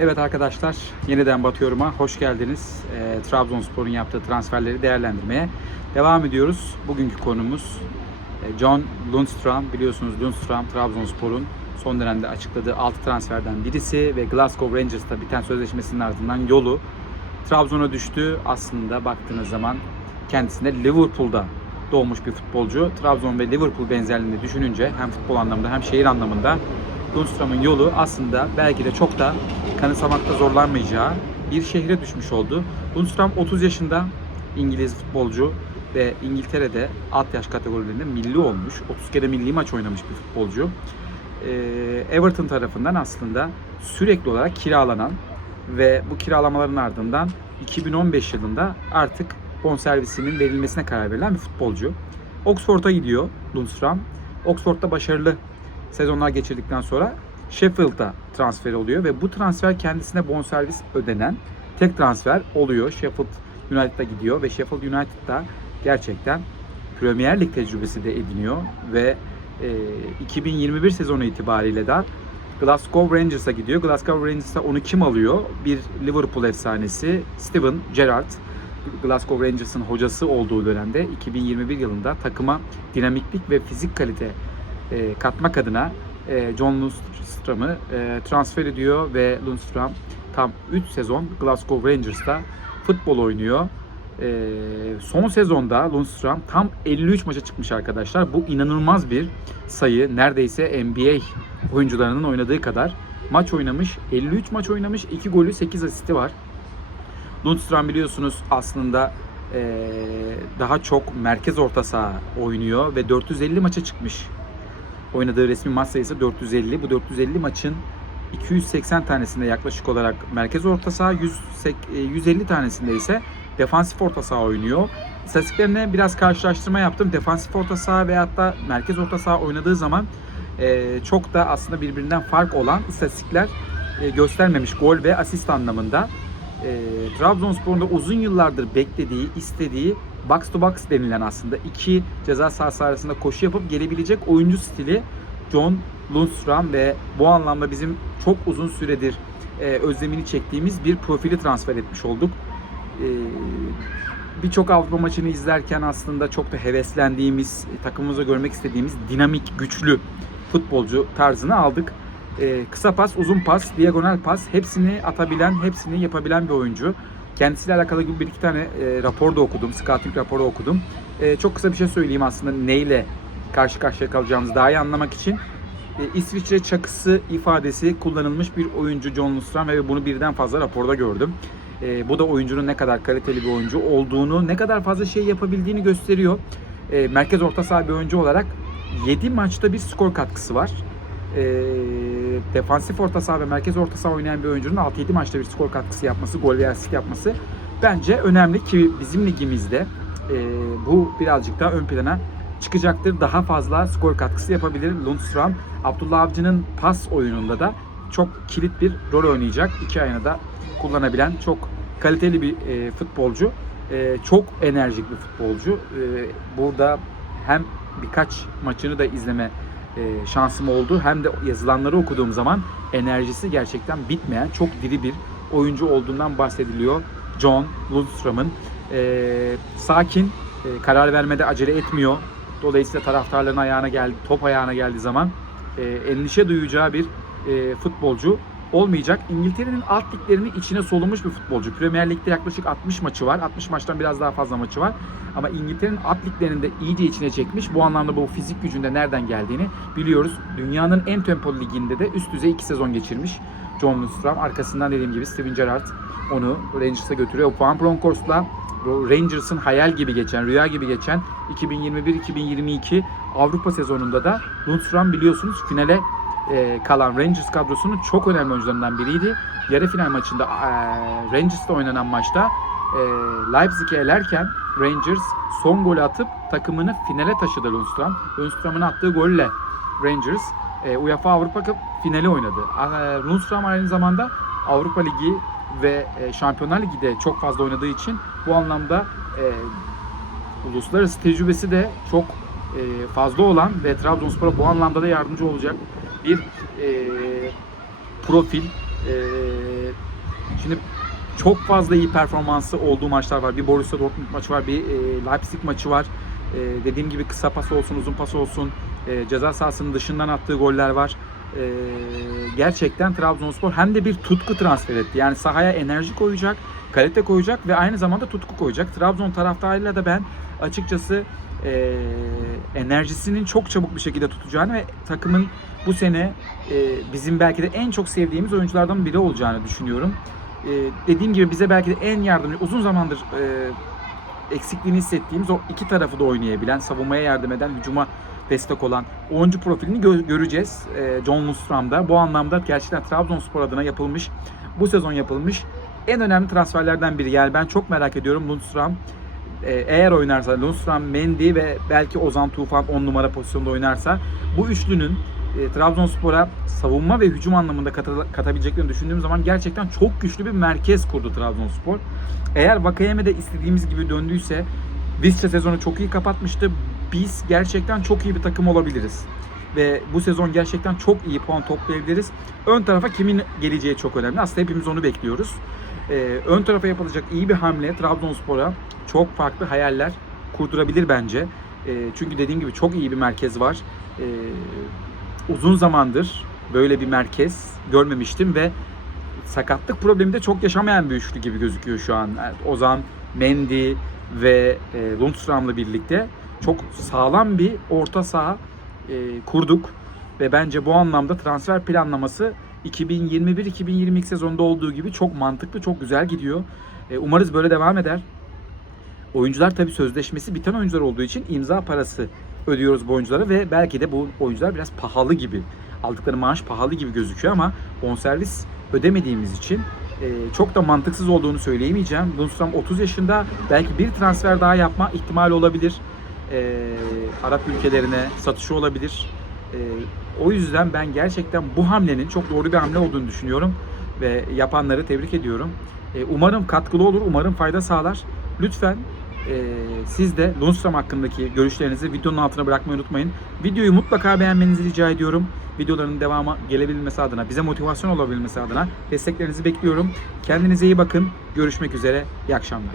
Evet arkadaşlar, yeniden Batıyorum'a hoş geldiniz. Ee, Trabzonspor'un yaptığı transferleri değerlendirmeye devam ediyoruz. Bugünkü konumuz e, John Lundstram. Biliyorsunuz Lundstram Trabzonspor'un son dönemde açıkladığı 6 transferden birisi ve Glasgow Rangers'ta biten sözleşmesinin ardından yolu Trabzon'a düştü. Aslında baktığınız zaman kendisine Liverpool'da doğmuş bir futbolcu. Trabzon ve Liverpool benzerliğini düşününce hem futbol anlamında hem şehir anlamında Lundstram'ın yolu aslında belki de çok da kanıtsamakta zorlanmayacağı bir şehre düşmüş oldu. Lundstram 30 yaşında İngiliz futbolcu ve İngiltere'de alt yaş kategorilerinde milli olmuş. 30 kere milli maç oynamış bir futbolcu. Ee, Everton tarafından aslında sürekli olarak kiralanan ve bu kiralamaların ardından 2015 yılında artık bonservisinin verilmesine karar verilen bir futbolcu. Oxford'a gidiyor Lundstram. Oxford'da başarılı sezonlar geçirdikten sonra Sheffield'a transfer oluyor ve bu transfer kendisine bonservis ödenen tek transfer oluyor. Sheffield United'a gidiyor ve Sheffield United'da gerçekten Premier Lig tecrübesi de ediniyor ve e, 2021 sezonu itibariyle de Glasgow Rangers'a gidiyor. Glasgow Rangers'a onu kim alıyor? Bir Liverpool efsanesi Steven Gerrard. Glasgow Rangers'ın hocası olduğu dönemde 2021 yılında takıma dinamiklik ve fizik kalite e, katmak adına John Lundstram'ı e, transfer ediyor ve Lundstram tam 3 sezon Glasgow Rangers'ta futbol oynuyor. E, son sezonda Lundstram tam 53 maça çıkmış arkadaşlar. Bu inanılmaz bir sayı. Neredeyse NBA oyuncularının oynadığı kadar maç oynamış. 53 maç oynamış. 2 golü 8 asisti var. Lundstram biliyorsunuz aslında e, daha çok merkez orta saha oynuyor ve 450 maça çıkmış oynadığı resmi maç sayısı 450. Bu 450 maçın 280 tanesinde yaklaşık olarak merkez orta saha, 100, 150 tanesinde ise defansif orta saha oynuyor. İstatistiklerine biraz karşılaştırma yaptım. Defansif orta saha veyahut da merkez orta saha oynadığı zaman e, çok da aslında birbirinden fark olan istatistikler e, göstermemiş gol ve asist anlamında. E, Trabzonspor'un da uzun yıllardır beklediği, istediği box to box denilen aslında iki ceza sahası arasında koşu yapıp gelebilecek oyuncu stili John Lundstram ve bu anlamda bizim çok uzun süredir e, özlemini çektiğimiz bir profili transfer etmiş olduk. E, Birçok Avrupa maçını izlerken aslında çok da heveslendiğimiz, takımımızda görmek istediğimiz dinamik, güçlü futbolcu tarzını aldık. E, kısa pas, uzun pas, diagonal pas hepsini atabilen, hepsini yapabilen bir oyuncu. Kendisiyle alakalı bir iki tane e, rapor da okudum, scouting raporu okudum. E, çok kısa bir şey söyleyeyim aslında neyle karşı karşıya kalacağımızı daha iyi anlamak için. E, İsviçre çakısı ifadesi kullanılmış bir oyuncu John Lundstram ve bunu birden fazla raporda gördüm. E, bu da oyuncunun ne kadar kaliteli bir oyuncu olduğunu, ne kadar fazla şey yapabildiğini gösteriyor. E, merkez orta saha bir oyuncu olarak 7 maçta bir skor katkısı var. E, defansif orta saha ve merkez orta saha oynayan bir oyuncunun 6-7 maçta bir skor katkısı yapması, gol veya asist yapması bence önemli ki bizim ligimizde e, bu birazcık daha ön plana çıkacaktır. Daha fazla skor katkısı yapabilir Lundstram. Abdullah Avcı'nın pas oyununda da çok kilit bir rol oynayacak. İki ayağını da kullanabilen çok kaliteli bir e, futbolcu. E, çok enerjik bir futbolcu. E, burada hem birkaç maçını da izleme e, şansım oldu. Hem de yazılanları okuduğum zaman enerjisi gerçekten bitmeyen çok diri bir oyuncu olduğundan bahsediliyor. John Lundstram'ın e, sakin, e, karar vermede acele etmiyor. Dolayısıyla taraftarların ayağına geldi, top ayağına geldiği zaman e, endişe duyacağı bir e, futbolcu olmayacak. İngiltere'nin alt liglerini içine solumuş bir futbolcu. Premier Lig'de yaklaşık 60 maçı var. 60 maçtan biraz daha fazla maçı var. Ama İngiltere'nin alt liglerini de iyice içine çekmiş. Bu anlamda bu fizik gücünde nereden geldiğini biliyoruz. Dünyanın en tempolu liginde de üst düzey 2 sezon geçirmiş. John Lundstram. Arkasından dediğim gibi Steven Gerrard onu Rangers'a götürüyor. Juan Broncos'la Rangers'ın hayal gibi geçen, rüya gibi geçen 2021-2022 Avrupa sezonunda da Lundstram biliyorsunuz finale e, kalan Rangers kadrosunun çok önemli oyuncularından biriydi. Yarı final maçında e, Rangers'ta oynanan maçta e, Leipzig'e elerken Rangers son golü atıp takımını finale taşıdı Lundstram. Lundstram'ın attığı golle Rangers e, UEFA Avrupa Cup finali oynadı. E, aynı zamanda Avrupa Ligi ve e, Şampiyonlar Ligi de çok fazla oynadığı için bu anlamda e, uluslararası tecrübesi de çok e, fazla olan ve Trabzonspor'a bu anlamda da yardımcı olacak bir e, profil. Ee, şimdi çok fazla iyi performansı olduğu maçlar var. Bir Borussia Dortmund maçı var, bir e, Leipzig maçı var. E, dediğim gibi kısa pas olsun, uzun pas olsun, e, ceza sahasının dışından attığı goller var. E, gerçekten Trabzonspor hem de bir tutku transfer etti. Yani sahaya enerji koyacak, kalite koyacak ve aynı zamanda tutku koyacak. Trabzon taraftarıyla da ben açıkçası e, enerjisinin çok çabuk bir şekilde tutacağını ve takımın bu sene e, bizim belki de en çok sevdiğimiz oyunculardan biri olacağını düşünüyorum. E, dediğim gibi bize belki de en yardımcı, uzun zamandır e, eksikliğini hissettiğimiz o iki tarafı da oynayabilen, savunmaya yardım eden, hücuma destek olan oyuncu profilini gö- göreceğiz e, John Lundstram'da. Bu anlamda gerçekten Trabzonspor adına yapılmış, bu sezon yapılmış en önemli transferlerden biri. Yani ben çok merak ediyorum Lundstram e, eğer oynarsa Lundstram, Mendy ve belki Ozan Tufan 10 numara pozisyonda oynarsa bu üçlünün e, Trabzonspor'a savunma ve hücum anlamında kata- katabileceklerini düşündüğüm zaman gerçekten çok güçlü bir merkez kurdu Trabzonspor. Eğer Vakayeme de istediğimiz gibi döndüyse Visca sezonu çok iyi kapatmıştı. Biz gerçekten çok iyi bir takım olabiliriz. Ve bu sezon gerçekten çok iyi puan toplayabiliriz. Ön tarafa kimin geleceği çok önemli. Aslında hepimiz onu bekliyoruz. Ee, ön tarafa yapılacak iyi bir hamle Trabzonspor'a çok farklı hayaller kurdurabilir bence. Ee, çünkü dediğim gibi çok iyi bir merkez var. Ee, uzun zamandır böyle bir merkez görmemiştim ve sakatlık problemi de çok yaşamayan bir üçlü gibi gözüküyor şu an. Ozan, Mendy ve e, Lundstram'la birlikte çok sağlam bir orta saha e, kurduk ve bence bu anlamda transfer planlaması 2021-2022 sezonunda olduğu gibi çok mantıklı, çok güzel gidiyor. E, umarız böyle devam eder. Oyuncular tabii sözleşmesi biten oyuncular olduğu için imza parası ödüyoruz bu oyunculara ve belki de bu oyuncular biraz pahalı gibi. Aldıkları maaş pahalı gibi gözüküyor ama bonservis ödemediğimiz için e, çok da mantıksız olduğunu söyleyemeyeceğim. Lundstram 30 yaşında belki bir transfer daha yapma ihtimali olabilir. E, Arap ülkelerine satışı olabilir. E, o yüzden ben gerçekten bu hamlenin çok doğru bir hamle olduğunu düşünüyorum ve yapanları tebrik ediyorum. E, umarım katkılı olur, umarım fayda sağlar. Lütfen e, siz de Lundstram hakkındaki görüşlerinizi videonun altına bırakmayı unutmayın. Videoyu mutlaka beğenmenizi rica ediyorum. Videoların devamı gelebilmesi adına, bize motivasyon olabilmesi adına desteklerinizi bekliyorum. Kendinize iyi bakın. Görüşmek üzere. İyi akşamlar.